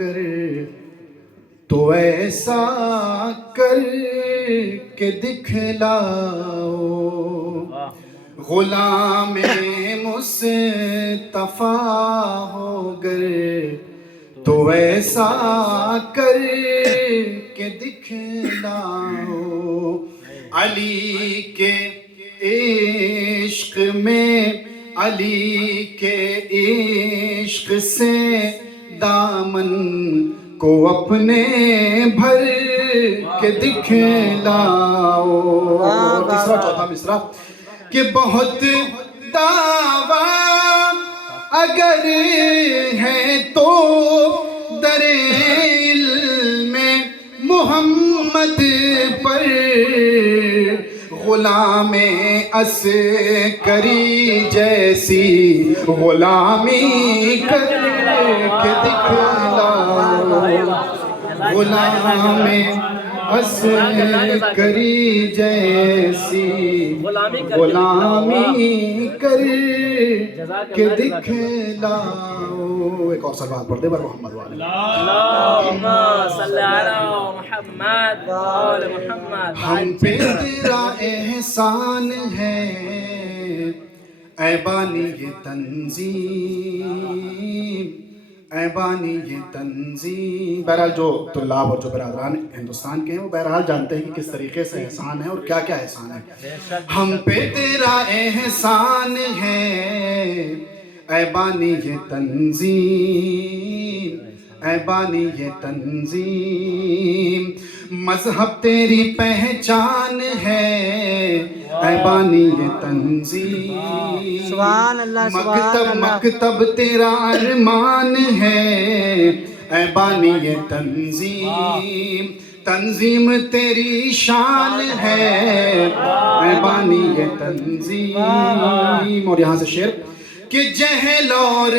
گر تو ایسا کر کے دکھلاؤ، غلام مصطفیٰ ہو گر تو ایسا کر کے دکھلاؤ، علی کے عشق میں، علی کے عشق سے دامن کو اپنے بھر کے دکھلاؤ۔ تیسرا چوتھا مصرع کہ بہت دعویٰ اگر ہے تو در علم محمد پر، غلام عسکری جیسی غلامی کر کے دکھلاؤ، غلام عسکری جیسی غلامی کر کے دکھلاؤ۔ ایک اور سلوات پڑھ دے بر محمد والے۔ اللہم صلی علی محمد وآل محمد۔ ہم پہ تیرا احسان ہے اے بانی یہ تنظیم، اے بانی یہ تنظیم۔ بہرحال جو طلاب اور جو برادران ہندوستان کے ہیں وہ بہرحال جانتے ہیں کہ کس طریقے سے احسان ہے اور کیا کیا احسان ہے۔ ہم پہ تیرا احسان ہے اے بانی یہ تنظیم، اے بانی یہ تنظیم، مذہب تیری پہچان ہے اے بانی یہ تنظیم، سبحان اللہ سبحان اللہ، مکتب تیرا ارمان ہے اے بانی یہ تنظیم، تنظیم تیری شان ہے اے بانی یہ تنظیم۔ اور یہاں سے شعر کہ جہل اور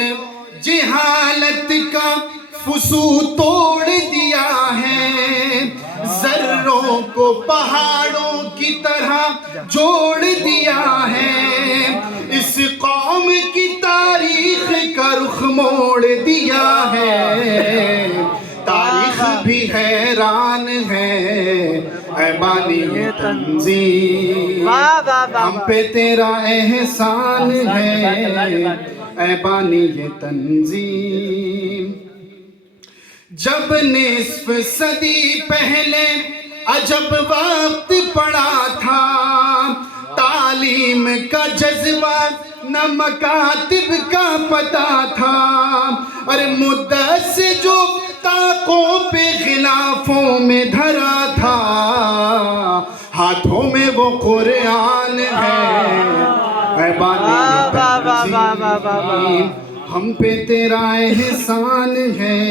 جہالت کا فسو توڑ دیا ہے، ذروں کو پہاڑوں کی طرح جوڑ دیا ہے، اس قوم کی تاریخ کا رخ موڑ دیا ہے، تاریخ بھی حیران ہے اے بانی یہ تنظیم، ہم پہ تیرا احسان ہے اے بانی یہ تنظیم۔ جب نصف صدی پہلے عجب وقت پڑا تھا، تعلیم کا جذبہ نہ مکاتب کا پتہ تھا، ارے مدت سے جو طاقوں پہ غلافوں میں دھرا تھا، ہاتھوں میں وہ قرآن ہے اے بانی یہ تنظیم، ہم پہ تیرا احسان ہے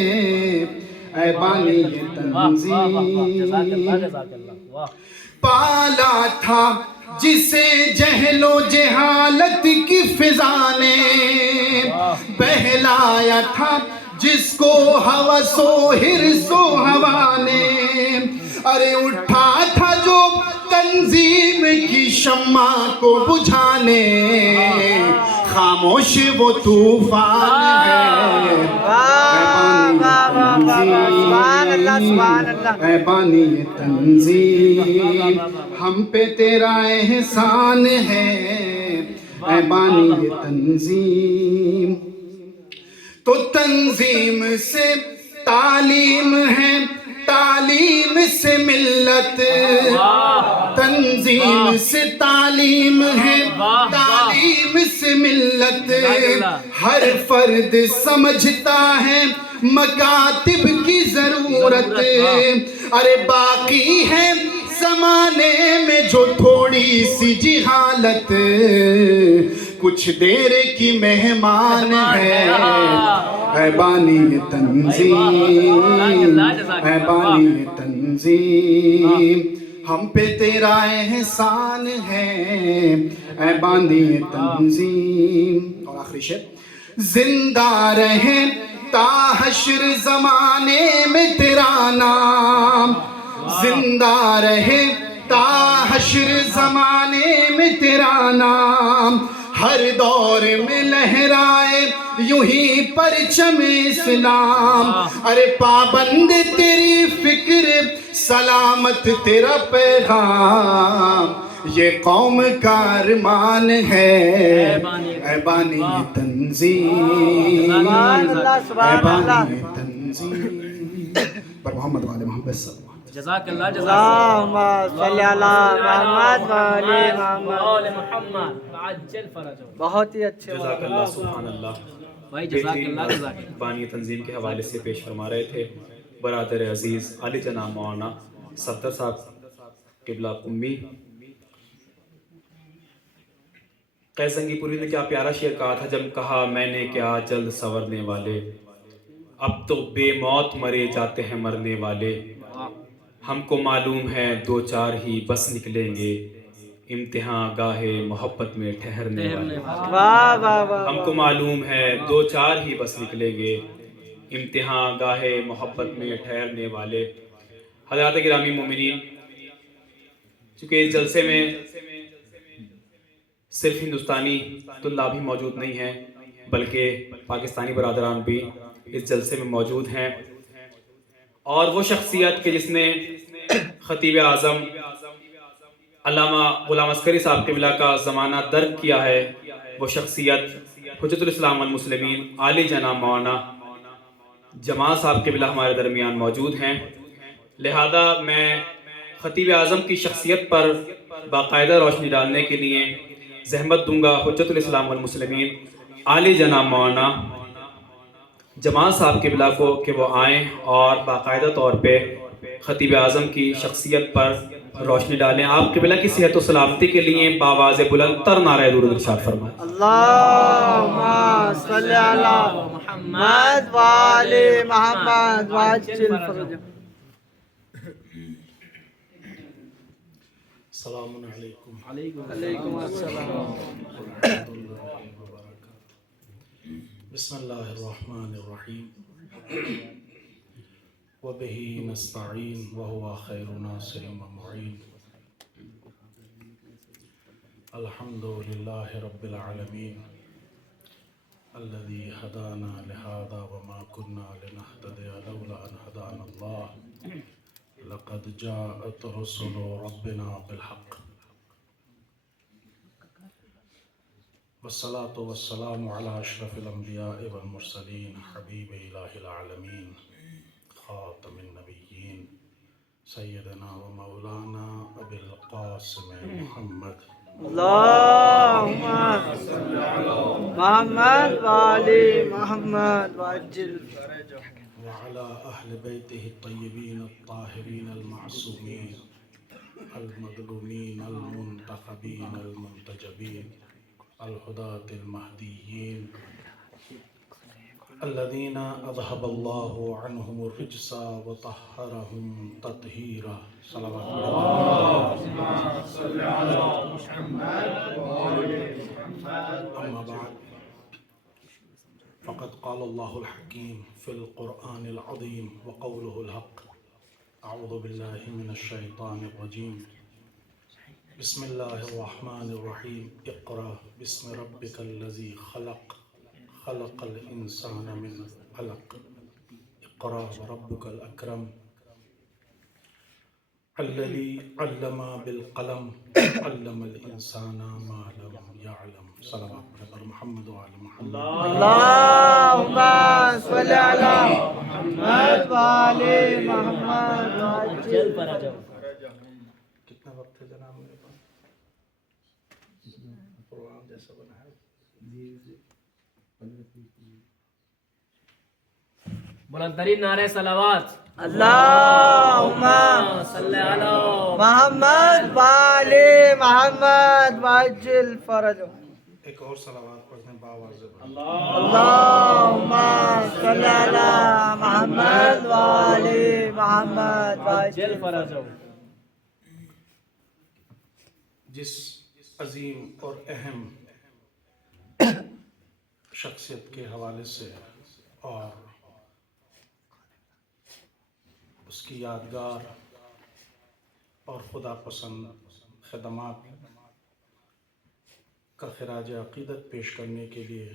اے بانی یہ تنظیم۔ پالا تھا جسے جہل و جہالت کی فضا نے، بہلایا تھا جس کو ہوس و حرص و ہوا نے، ارے اٹھا تھا جو تنظیم کی شمع کو بجھانے، خاموش وہ طوفان ہے اے بانی یہ تنظیم، ہم پہ تیرا احسان ہے اے بانی یہ تنظیم۔ تو تنظیم سے تعلیم ہے، تعلیم سے ملت، تنظیم سے تعلیم ہے، تعلیم سے ملت، ہر فرد سمجھتا ہے مکاتب کی ضرورت، ارے باقی ہے زمانے میں جو تھوڑی سی جہالت، کچھ دیر کی مہمان ہے اے بانی یہ تنظیم، اے بانی یہ تنظیم، ہم پہ تیرا احسان ہے اے بانی یہ تنظیم۔ اور آخری شعر، زندہ رہے تا حشر زمانے میں تیرا نام، زندہ رہے تا حشر زمانے میں تیرا نام، ہر دور میں لہرائے یوں ہی پرچم اسلام. ارے پابند تیری فکر سلامت تیرا پیغام, یہ قوم کا ارمان ہے اے بانی تنظیم, اے بانی تنظیم. پر محمد والے محمد صلی اللہ علیہ وسلم. جزاک اللہ اللہم صلی علی محمد و آل محمد. آل محمد عجل فرجہ. بہت ہی اچھے جزاک اللہ, سبحان اللہ. بھائی جزاک اللہ جزاک اللہ. بانی تنظیم کے حوالے سے پیش فرما رہے تھے برادر عزیز علی جناب مولانا صفدر صاحب قبلہ امی. قیس زنگی پوری نے کیا پیارا شعر کہا تھا جب کہا میں نے کیا جلد سنورنے والے, اب تو بے موت مرے جاتے ہیں مرنے والے, ہم کو معلوم ہے دو چار ہی بس نکلیں گے امتحان گاہے محبت میں ٹھہرنے والے. واہ واہ واہ. ہم کو معلوم ہے دو چار ہی بس نکلیں گے امتحان گاہے محبت میں ٹھہرنے والے. حضرات گرامی مومنین, چونکہ اس جلسے میں صرف ہندوستانی طلاب ہی موجود نہیں ہیں بلکہ پاکستانی برادران بھی اس جلسے میں موجود ہیں, اور وہ شخصیت کہ جس نے خطیب اعظم علامہ غلام عسکری صاحب قبلہ کا زمانہ درک کیا ہے, وہ شخصیت حجت الاسلام والمسلمین عالی جناب مولانا جمال صاحب قبلہ ہمارے درمیان موجود ہیں. لہذا میں خطیب اعظم کی شخصیت پر باقاعدہ روشنی ڈالنے کے لیے زحمت دوں گا حجت الاسلام والمسلمین عالی جناب مولانا جمال صاحب قبلہ کو کہ وہ آئیں اور باقاعدہ طور پہ خطیب اعظم کی شخصیت پر روشنی ڈالیں. آپ قبلہ کی صحت و سلامتی کے لیے باواز بلند تر نعرہ درود ارشاد فرمائیں. اللہم صلی علی محمد و آل محمد و عجل فرجہ. السلام علیکم. علیکم السلام. بسم اللہ الرحمن الرحیم. وبہ نستعین وہو خیر ناصر و معین. الحمد للہ رب العالمین الذي هدانا لهذا وما كنا لنهتدي لولا ان هدانا الله لقد جاءت رسل ربنا بالحق والصلاة والسلام على أشرف الأنبياء والمرسلين حبيب إله العالمين خاتم النبيين سيدنا ومولانا أبي القاسم محمد اللہم صلی علی محمد و آل محمد و عجل فرجہ. وعلى أهل بيته الطيبين الطاهرين المعصومين المظلومين المنتخبين المنتجبين الهداة المهديين الذين أذهب الله عنهم الرجس وطهرهم تطهيرا. صلوات أما بعد فقد قال الله الحكيم في القرآن العظيم وقوله الحق. أعوذ بالله من الشيطان الرجيم. بسم الله الرحمن الرحيم. اقرأ باسم ربك الذي خلق خلق الإنسان من علق. اقرأ وربك الأكرم الذي علم بالقلم علم الإنسان ما لم يعلم. صلوات پر محمد وعلى محمد. اللہم صلی علی محمد و آل محمد و عجل فرجہ. کتنا وقت ہے جناب میرے پاس؟ پروگرام جیسا بنا ہے. بلند ترین نعرہ صلوات. اللہم صلی علی محمد و آل محمد و عجل فرجہ. ایک اور صلوات پڑھتے ہیں باواز. اللہم صلی علی محمد و آل محمد و عجل فرجہ. جس عظیم اور اہم شخصیت کے حوالے سے اور اس کی یادگار اور خدا پسند خدمات کا خراج عقیدت پیش کرنے کے لیے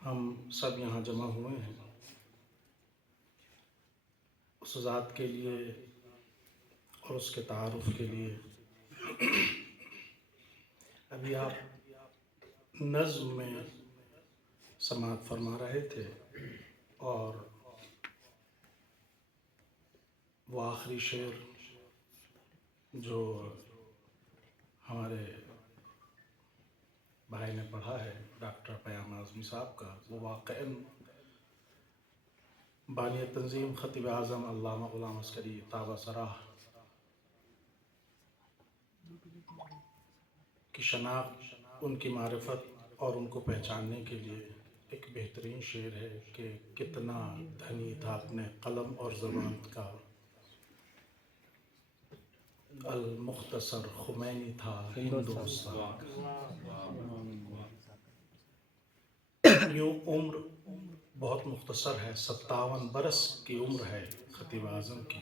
ہم سب یہاں جمع ہوئے ہیں، اس ذات کے لیے اور اس کے تعارف کے لیے۔ ابھی آپ نظم میں سماعت فرما رہے تھے اور وہ آخری شعر جو ہمارے بھائی نے پڑھا ہے ڈاکٹر پیام اعظمی صاحب کا، وہ واقعاً بانی تنظیم خطیب اعظم علامہ غلام عسکری تابہ سراہ کی شناخت، ان کی معرفت اور ان کو پہچاننے کے لیے ایک بہترین شعر ہے کہ کتنا دھنی تھا اپنے قلم اور زبان کا المختصر خمینی تھا ہندوستان کا۔ یوں عمر بہت مختصر ہے، 57 برس کی عمر ہے خطیب اعظم کی،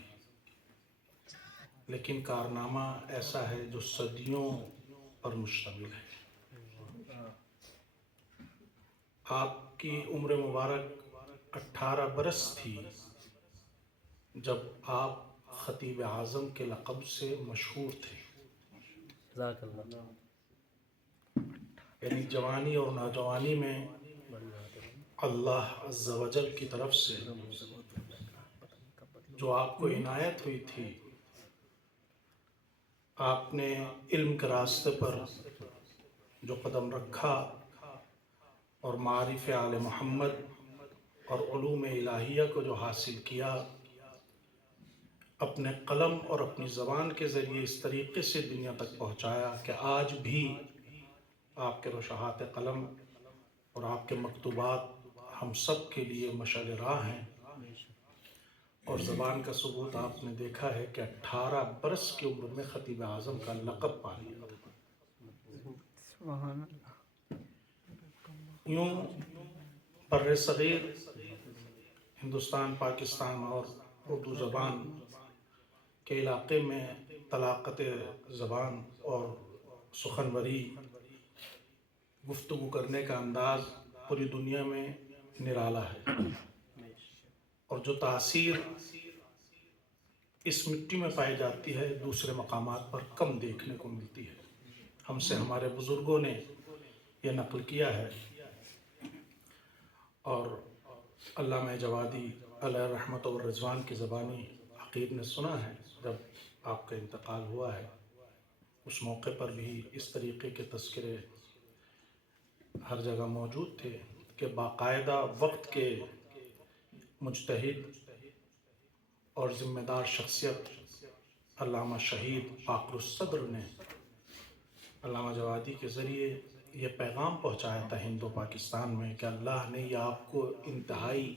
لیکن کارنامہ ایسا ہے جو صدیوں پر مشتمل ہے۔ آپ کی عمر مبارک 18 برس تھی جب آپ خطیب اعظم کے لقب سے مشہور تھے، جزاک اللہ۔ یعنی جوانی اور نوجوانی میں اللہ عز و جل کی طرف سے جو آپ کو عنایت ہوئی تھی، آپ نے علم کے راستے پر جو قدم رکھا اور معارف آل محمد اور علوم الہیہ کو جو حاصل کیا، اپنے قلم اور اپنی زبان کے ذریعے اس طریقے سے دنیا تک پہنچایا کہ آج بھی آپ کے رشحات قلم اور آپ کے مکتوبات ہم سب کے لیے مشعل راہ ہیں۔ اور زبان کا ثبوت آپ نے دیکھا ہے کہ 18 برس کی عمر میں خطیب اعظم کا لقب پا لیا۔ سبحان اللہ۔ یوں بر صغیر ہندوستان، پاکستان اور اردو زبان کے علاقے میں طلاقت زبان اور سخنوری، گفتگو کرنے کا انداز پوری دنیا میں نرالا ہے، اور جو تاثیر اس مٹی میں پائی جاتی ہے دوسرے مقامات پر کم دیکھنے کو ملتی ہے۔ ہم سے ہمارے بزرگوں نے یہ نقل کیا ہے، اور علامہ جوادی علیہ رحمت و رضوان کی زبانی عقید نے سنا ہے جب آپ کا انتقال ہوا ہے، اس موقع پر بھی اس طریقے کے تذکرے ہر جگہ موجود تھے کہ باقاعدہ وقت کے مجتہد اور ذمہ دار شخصیت علامہ شہید باقر الصدر نے علامہ جوادی کے ذریعے یہ پیغام پہنچایا تھا ہند و پاکستان میں کہ اللہ نے یہ آپ کو انتہائی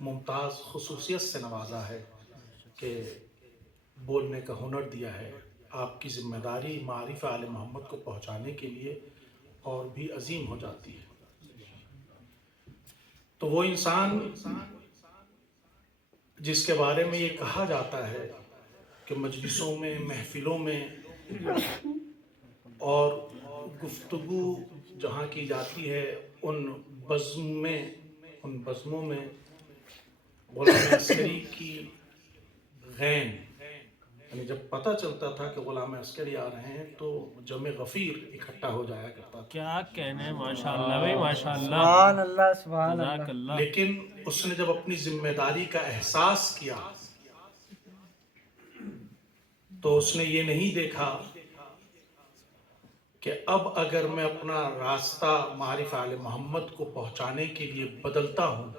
ممتاز خصوصیت سے نوازا ہے کہ بولنے کا ہنر دیا ہے۔ آپ کی ذمہ داری معارف آل محمد کو پہنچانے کے لیے اور بھی عظیم ہو جاتی ہے۔ تو وہ انسان جس کے بارے میں یہ کہا جاتا ہے کہ مجلسوں میں، محفلوں میں اور گفتگو جہاں کی جاتی ہے ان بزموں میں غلام عسکری کی غین، یعنی جب پتہ چلتا تھا کہ غلام عسکری آ رہے ہیں تو جمع غفیر اکٹھا ہو جایا کرتا تھا۔ کیا کہنے، ماشاءاللہ بھائی ماشاءاللہ، سبحان اللہ، سبحان جزاک اللہ۔ اللہ۔ لیکن اس نے جب اپنی ذمہ داری کا احساس کیا تو اس نے یہ نہیں دیکھا کہ اب اگر میں اپنا راستہ معارف آل محمد کو پہنچانے کے لیے بدلتا ہوں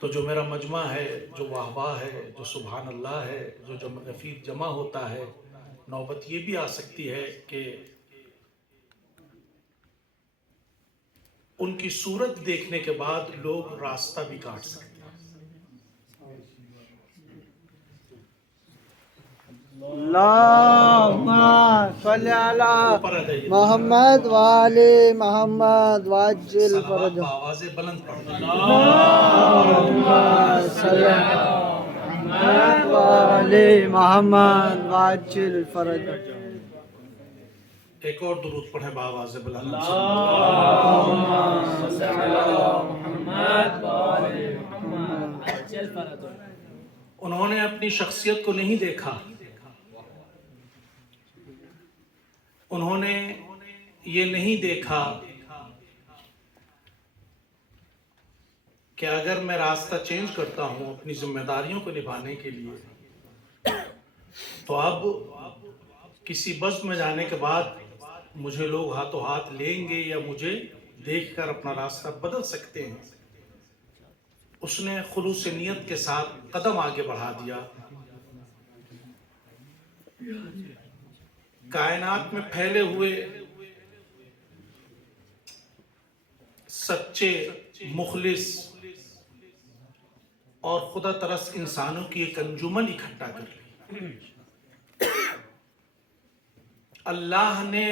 تو جو میرا مجمع ہے، جو واہ ہے، جو سبحان اللہ ہے، جو جمع غفیر جمع ہوتا ہے، نوبت یہ بھی آ سکتی ہے کہ ان کی صورت دیکھنے کے بعد لوگ راستہ بھی کاٹ سکتے ہیں۔ اللہم صلی علی محمد وآل محمد وعجل صلوات فرجہ۔ بآواز بلند پڑھنا۔ اللہم صلی علی محمد وآل محمد وعجل فرجہ۔ ایک اور درود پڑھیں بآواز بلند. انہوں نے اپنی شخصیت کو نہیں دیکھا، انہوں نے یہ نہیں دیکھا کہ اگر میں راستہ چینج کرتا ہوں اپنی ذمہ داریوں کو نبھانے کے لیے تو اب کسی بزم میں جانے کے بعد مجھے لوگ ہاتھوں ہاتھ لیں گے یا مجھے دیکھ کر اپنا راستہ بدل سکتے ہیں. اس نے خلوص نیت کے ساتھ قدم آگے بڑھا دیا. کائنات میں پھیلے ہوئے سچے، مخلص اور خدا ترس انسانوں کی ایک انجمن اکٹھا کر لی. اللہ نے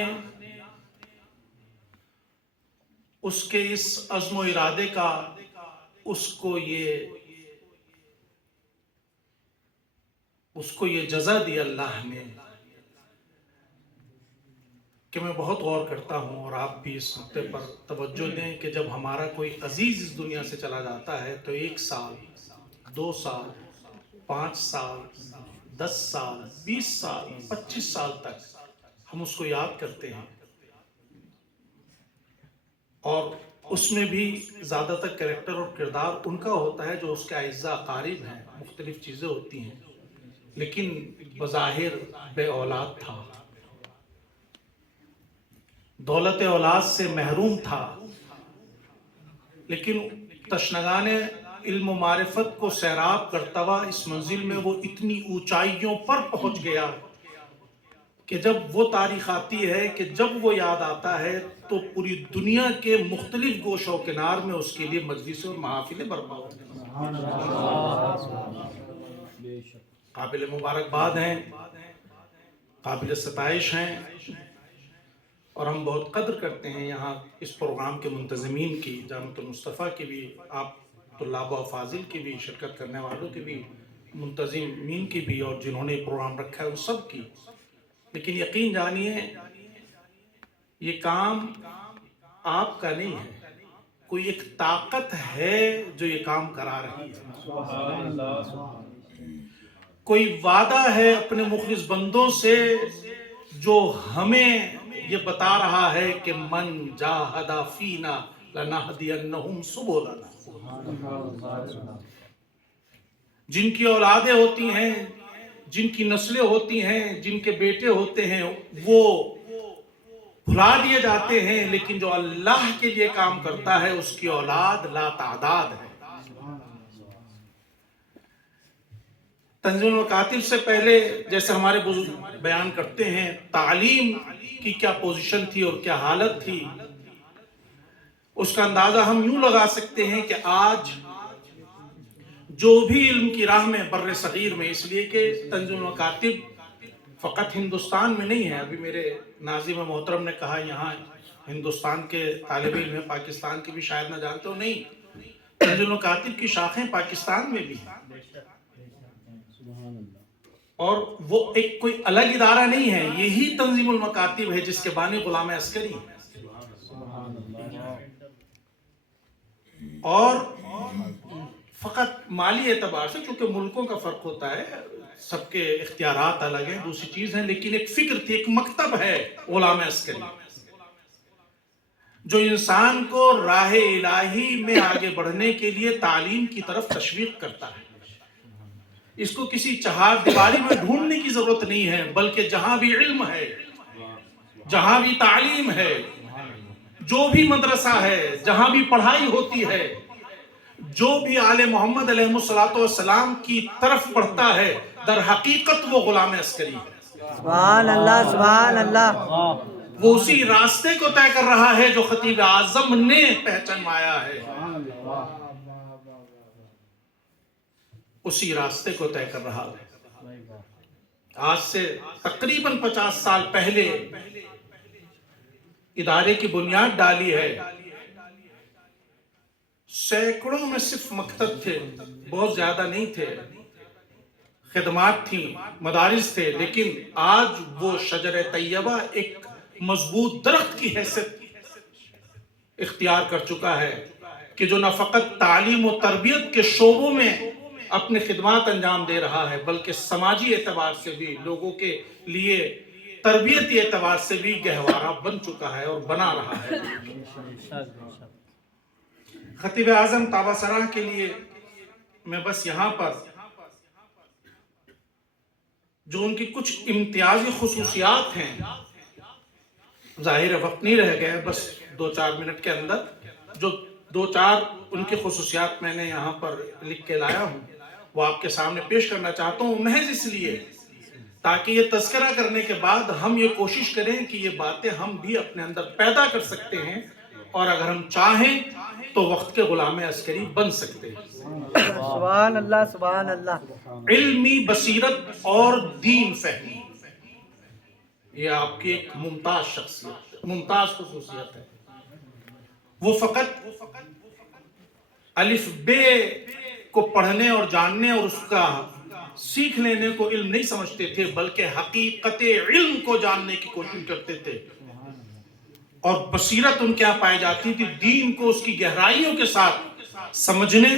اس کے اس عزم و ارادے کا اس کو یہ جزا دی اللہ نے کہ میں بہت غور کرتا ہوں، اور آپ بھی اس نقطے پر توجہ دیں کہ جب ہمارا کوئی عزیز اس دنیا سے چلا جاتا ہے تو 1 سال 2 سال 5 سال 10 سال 20 سال 25 سال تک ہم اس کو یاد کرتے ہیں، اور اس میں بھی زیادہ تر کریکٹر اور کردار ان کا ہوتا ہے جو اس کے اعزاء اقارب ہیں، مختلف چیزیں ہوتی ہیں، لیکن بظاہر بے اولاد تھا، دولت اولاد سے محروم تھا، لیکن تشنگان علم و معرفت کو سیراب کرتا ہوا اس منزل میں وہ اتنی اونچائیوں پر پہنچ گیا کہ جب وہ تاریخ آتی ہے کہ جب وہ یاد آتا ہے تو پوری دنیا کے مختلف گوش و کنار میں اس کے لیے مجلس اور محافلیں برپا ہوتی ہیں. قابل مبارکباد ہیں، قابل ستائش ہیں، اور ہم بہت قدر کرتے ہیں یہاں اس پروگرام کے منتظمین کی، جامعۃ المصطفیٰ کی بھی، آپ طلاب و افاضل کی بھی، شرکت کرنے والوں کی بھی، منتظمین کی بھی، اور جنہوں نے پروگرام رکھا ہے وہ سب کی. لیکن یقین جانیے یہ کام آپ کا نہیں ہے، کوئی ایک طاقت ہے جو یہ کام کرا رہی ہے. کوئی وعدہ ہے اپنے مخلص بندوں سے جو ہمیں یہ بتا رہا ہے کہ من جاہد فینا لنہدینہم سبلنا. جن کی اولادیں ہوتی ہیں، جن کی نسلیں ہوتی ہیں، جن کے بیٹے ہوتے ہیں، وہ بھلا دیے جاتے ہیں، لیکن جو اللہ کے لیے کام کرتا ہے اس کی اولاد لا تعداد ہے. تنظیم المکاتب سے پہلے جیسے ہمارے بزرگ بیان کرتے ہیں تعلیم کی کیا پوزیشن تھی اور کیا حالت تھی، اس کا اندازہ ہم یوں لگا سکتے ہیں کہ آج جو بھی علم کی راہ میں بر صغیر میں، اس لیے کہ تنظیم المکاتب فقط ہندوستان میں نہیں ہے، ابھی میرے ناظم محترم نے کہا یہاں ہندوستان کے طالب علم ہیں، پاکستان کی بھی شاید نہ جانتے ہو، نہیں، تنظیم المکاتب کی شاخیں پاکستان میں بھی ہیں، اور وہ ایک کوئی الگ ادارہ نہیں ہے، یہی تنظیم المکاتب ہے جس کے بانی غلام عسکری ہیں. اور فقط مالی اعتبار سے، چونکہ ملکوں کا فرق ہوتا ہے، سب کے اختیارات الگ ہیں، دوسری چیز ہیں، لیکن ایک فکر تھی، ایک مکتب ہے غلام عسکری جو انسان کو راہ الہی میں آگے بڑھنے کے لیے تعلیم کی طرف تشویق کرتا ہے. اس کو کسی چہار دیواری میں ڈھونڈنے کی ضرورت نہیں ہے، بلکہ جہاں بھی علم ہے، جہاں بھی تعلیم ہے، جو بھی مدرسہ ہے، جہاں بھی پڑھائی ہوتی ہے، جو بھی آل محمد علیہ السلام کی طرف پڑھتا ہے، در حقیقت وہ غلام عسکری ہے. سبحان اللہ، سبحان اللہ. وہ اسی راستے کو طے کر رہا ہے جو خطیب اعظم نے پہچانوایا ہے، اسی راستے کو طے کر رہا ہے. آج سے تقریباً 50 سال پہلے ادارے کی بنیاد ڈالی ہے. سینکڑوں میں صرف مکتب تھے، بہت زیادہ نہیں تھے، خدمات تھیں، مدارس تھے، لیکن آج وہ شجر طیبہ ایک مضبوط درخت کی حیثیت اختیار کر چکا ہے کہ جو نہ فقط تعلیم و تربیت کے شعبوں میں اپنے خدمات انجام دے رہا ہے بلکہ سماجی اعتبار سے بھی لوگوں کے لیے تربیتی اعتبار سے بھی گہوارہ بن چکا ہے اور بنا رہا ہے۔ خطیب اعظم طابہ سراہ کے لیے میں بس یہاں پر جو ان کی کچھ امتیازی خصوصیات ہیں، ظاہر وقت نہیں رہ گئے، بس 2-4 منٹ کے اندر جو 2-4 ان کی خصوصیات میں نے یہاں پر لکھ کے لایا ہوں وہ آپ کے سامنے پیش کرنا چاہتا ہوں، محض اس لیے تاکہ یہ تذکرہ کرنے کے بعد ہم یہ کوشش کریں کہ یہ باتیں ہم بھی اپنے اندر پیدا کر سکتے ہیں، اور اگر ہم چاہیں تو وقت کے غلام عسکری بن سکتے ہیں۔ سبحان اللہ، سبحان اللہ۔ علمی بصیرت اور دین فہمی، یہ آپ کی ایک ممتاز شخصیت، ممتاز خصوصیت ہے۔ وہ فقط الف بے کو پڑھنے اور جاننے اور اس کا سیکھ لینے کو علم نہیں سمجھتے تھے، بلکہ حقیقت علم کو جاننے کی کوشش کرتے تھے، اور بصیرت ان کے یہاں پائی جاتی تھی دین کو اس کی گہرائیوں کے ساتھ سمجھنے،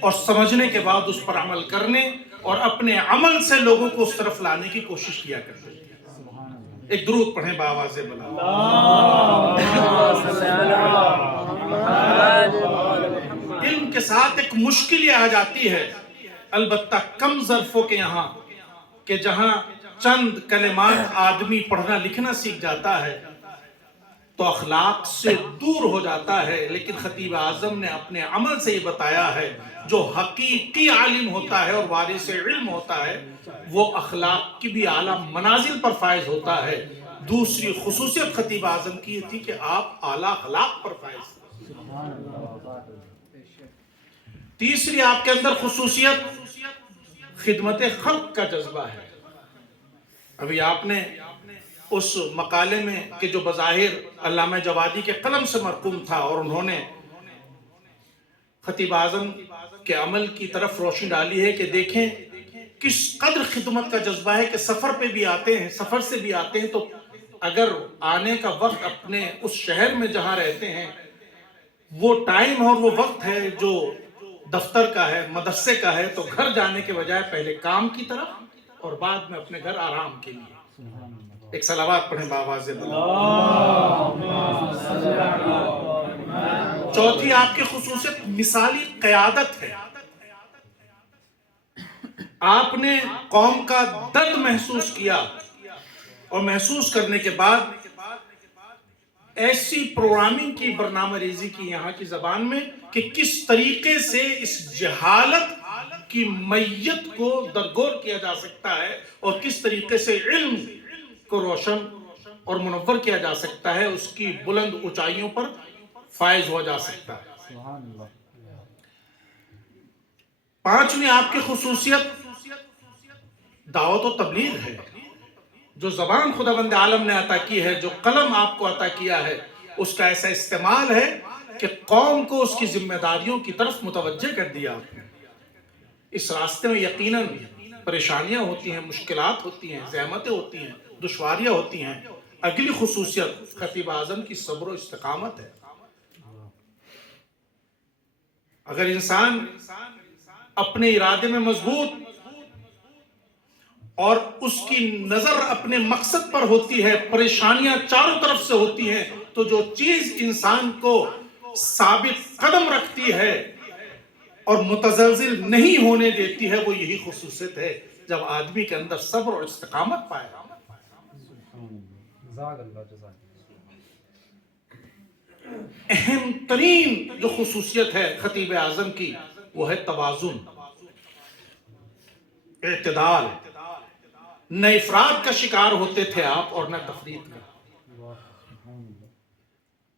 اور سمجھنے کے بعد اس پر عمل کرنے اور اپنے عمل سے لوگوں کو اس طرف لانے کی کوشش کیا کرتے تھے۔ ایک درود پڑھیں بآواز بلند۔ علم کے ساتھ ایک مشکل یہ آ جاتی ہے، البتہ کم ظرفوں کے یہاں، کہ جہاں چند کلمات آدمی پڑھنا لکھنا سیکھ جاتا ہے تو اخلاق سے دور ہو جاتا ہے، لیکن خطیب اعظم نے اپنے عمل سے یہ بتایا ہے جو حقیقی عالم ہوتا ہے اور وارث علم ہوتا ہے وہ اخلاق کی بھی اعلیٰ منازل پر فائز ہوتا ہے۔ دوسری خصوصیت خطیب اعظم کی یہ تھی کہ آپ اعلیٰ اخلاق پر فائز تھے۔ تیسری آپ کے اندر خصوصیت خدمت خلق کا جذبہ ہے۔ ابھی آپ نے اس مقالے میں کہ جو بظاہر علامہ جوادی کے قلم سے مرقوم تھا، اور انہوں نے خطیب اعظم کے عمل کی طرف روشنی ڈالی ہے کہ دیکھیں کس قدر خدمت کا جذبہ ہے کہ سفر پہ بھی آتے ہیں، سفر سے بھی آتے ہیں تو اگر آنے کا وقت اپنے اس شہر میں جہاں رہتے ہیں وہ ٹائم اور وہ وقت ہے جو دفتر کا ہے، مدرسے کا ہے، تو گھر جانے کے بجائے پہلے کام کی طرف اور بعد میں اپنے گھر آرام کے لیے۔ ایک صلوات پڑھیں بآواز بلند۔ چوتھی آپ کی خصوصیت مثالی قیادت ہے۔ آپ نے قوم کا درد محسوس کیا اور محسوس کرنے کے بعد ایسی پروگرامنگ کی، برنامہ ریزی کی یہاں کی زبان میں کہ کس طریقے سے اس جہالت کی میت کو درگور کیا جا سکتا ہے اور کس طریقے سے علم کو روشن اور منور کیا جا سکتا ہے، اس کی بلند اونچائیوں پر فائز ہو جا سکتا ہے۔ پانچویں آپ کی خصوصیت دعوت و تبلیغ ہے۔ جو زبان خداوند عالم نے عطا کی ہے، جو قلم آپ کو عطا کیا ہے، اس کا ایسا استعمال ہے کہ قوم کو اس کی ذمہ داریوں کی طرف متوجہ کر دیا آپ نے۔ اس راستے میں یقیناً پریشانیاں ہوتی ہیں، مشکلات ہوتی ہیں، زحمتیں ہوتی ہیں، دشواریاں ہوتی ہیں۔ اگلی خصوصیت خطیب اعظم کی صبر و استقامت ہے۔ اگر انسان اپنے ارادے میں مضبوط اور اس کی نظر اپنے مقصد پر ہوتی ہے، پریشانیاں چاروں طرف سے ہوتی ہیں، تو جو چیز انسان کو ثابت قدم رکھتی ہے اور متزلزل نہیں ہونے دیتی ہے وہ یہی خصوصیت ہے جب آدمی کے اندر صبر اور استقامت پائے۔ اہم ترین جو خصوصیت ہے خطیب اعظم کی وہ ہے توازن، اعتدال۔ نہ افراد کا شکار ہوتے تھے آپ اور نہ تفریط کا۔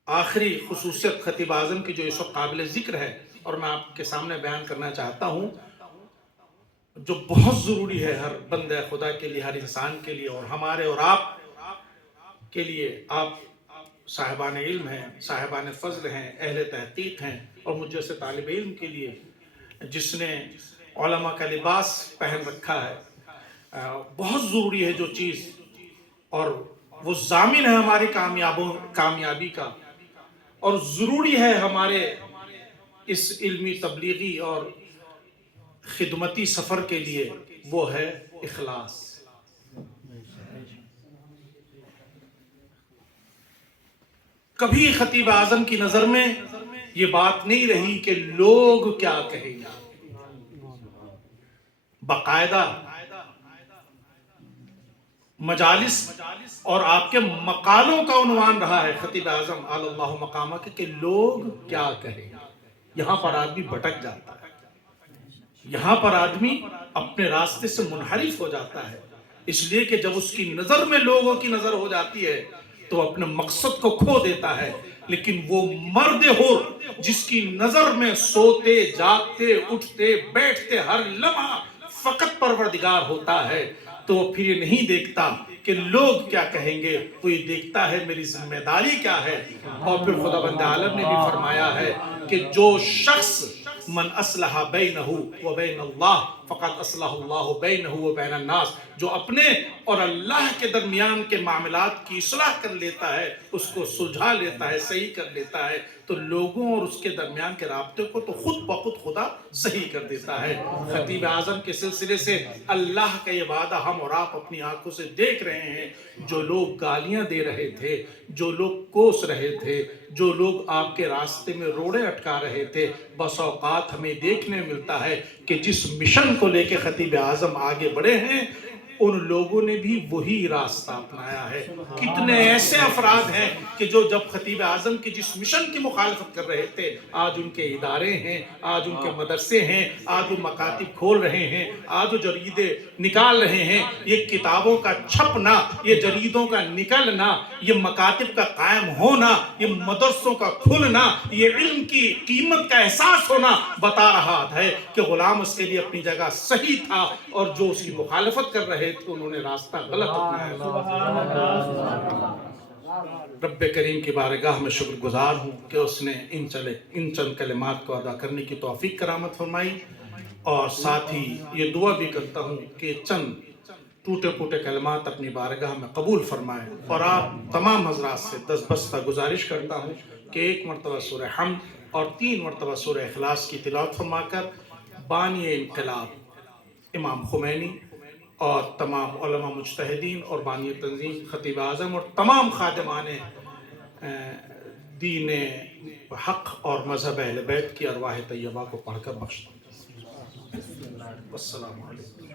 آخری خصوصیت خطیب اعظم کی جو اس وقت قابل ذکر ہے اور میں آپ کے سامنے بیان کرنا چاہتا ہوں، جو بہت ضروری ہے ہر بندہ خدا کے لیے، ہر انسان کے لیے، اور ہمارے اور آپ کے لیے۔ آپ صاحبان علم ہیں، صاحبان فضل ہیں، اہل تحقیق ہیں، اور مجھ جیسے طالب علم کے لیے جس نے علماء کا لباس پہن رکھا ہے، بہت ضروری ہے جو چیز، اور وہ ضامن ہے ہماری کامیابی کا، اور ضروری ہے ہمارے اس علمی تبلیغی اور خدمتی سفر کے لیے، وہ ہے اخلاص۔ کبھی خطیب اعظم کی نظر میں یہ بات نہیں رہی کہ لوگ کیا کہیں گے، باقاعدہ مجالس اور آپ کے مقالوں کا عنوان رہا ہے خطیب اعظم علی اللہ مقامہ کہ لوگ کیا کہیں گے۔ یہاں پر آدمی بھٹک جاتا ہے، یہاں پر آدمی اپنے راستے سے منحرف ہو جاتا ہے، اس لیے کہ جب اس کی نظر میں لوگوں کی نظر ہو جاتی ہے تو اپنے مقصد کو کھو دیتا ہے۔ لیکن وہ مرد حر جس کی نظر میں سوتے جاگتے اٹھتے بیٹھتے ہر لمحہ فقط پروردگار ہوتا ہے، تو وہ پھر یہ نہیں دیکھتا کہ لوگ کیا کہیں گے، وہ یہ دیکھتا ہے میری ذمہ داری کیا ہے۔ اور پھر خدا بند عالم نے بھی فرمایا ہے کہ جو شخص من اصلح بینہ و بین اللہ فقد اصلح اللہ بینہ و بین الناس، جو اپنے اور اللہ کے درمیان کے معاملات کی اصلاح کر لیتا ہے، اس کو سلجھا لیتا ہے، صحیح کر لیتا ہے، تو لوگوں اور اس کے درمیان کے رابطے کو تو خود بخود خدا صحیح کر دیتا ہے۔ خطیب اعظم کے سلسلے سے اللہ کا یہ وعدہ ہم اور آپ اپنی آنکھوں سے دیکھ رہے ہیں۔ جو لوگ گالیاں دے رہے تھے، جو لوگ کوس رہے تھے، جو لوگ آپ کے راستے میں روڑے اٹکا رہے تھے، بس اوقات ہمیں دیکھنے ملتا ہے کہ جس مشن کو لے کے خطیب اعظم آگے بڑھے ہیں، ان لوگوں نے بھی وہی راستہ اپنایا ہے۔ کتنے ایسے افراد ہیں کہ جو جب خطیب اعظم کی جس مشن کی مخالفت کر رہے تھے، آج ان کے ادارے ہیں، آج ان کے مدرسے ہیں، آج وہ مکاتب کھول رہے ہیں، آج وہ جریدے نکال رہے ہیں۔ یہ کتابوں کا چھپنا، یہ جریدوں کا نکلنا، یہ مکاتب کا قائم ہونا، یہ مدرسوں کا کھلنا، یہ علم کی قیمت کا احساس ہونا بتا رہا ہے کہ غلام اس کے لیے اپنی جگہ صحیح تھا، اور جو اس کی مخالفت کر رہے تھے انہوں نے راستہ غلط اپنایا۔ رب کریم کی بارگاہ میں شکر گزار ہوں کہ اس نے ان چند کلمات کو ادا کرنے کی توفیق کرامت فرمائی، اور ساتھ ہی یہ دعا بھی کرتا ہوں کہ چند ٹوٹے پوٹے کلمات اپنی بارگاہ میں قبول فرمائیں، اور آپ تمام حضرات سے دستبستہ گزارش کرتا ہوں کہ 1 مرتبہ سورہ حمد اور 3 مرتبہ سورہ اخلاص کی تلاوت فرما کر بانی انقلاب امام خمینی اور تمام علماء مجتہدین اور بانی تنظیم خطیب اعظم اور تمام خادمان دین حق اور مذہب اہل بیت کی ارواح طیبہ کو پڑھ کر بخش دوں۔ السلام علیکم۔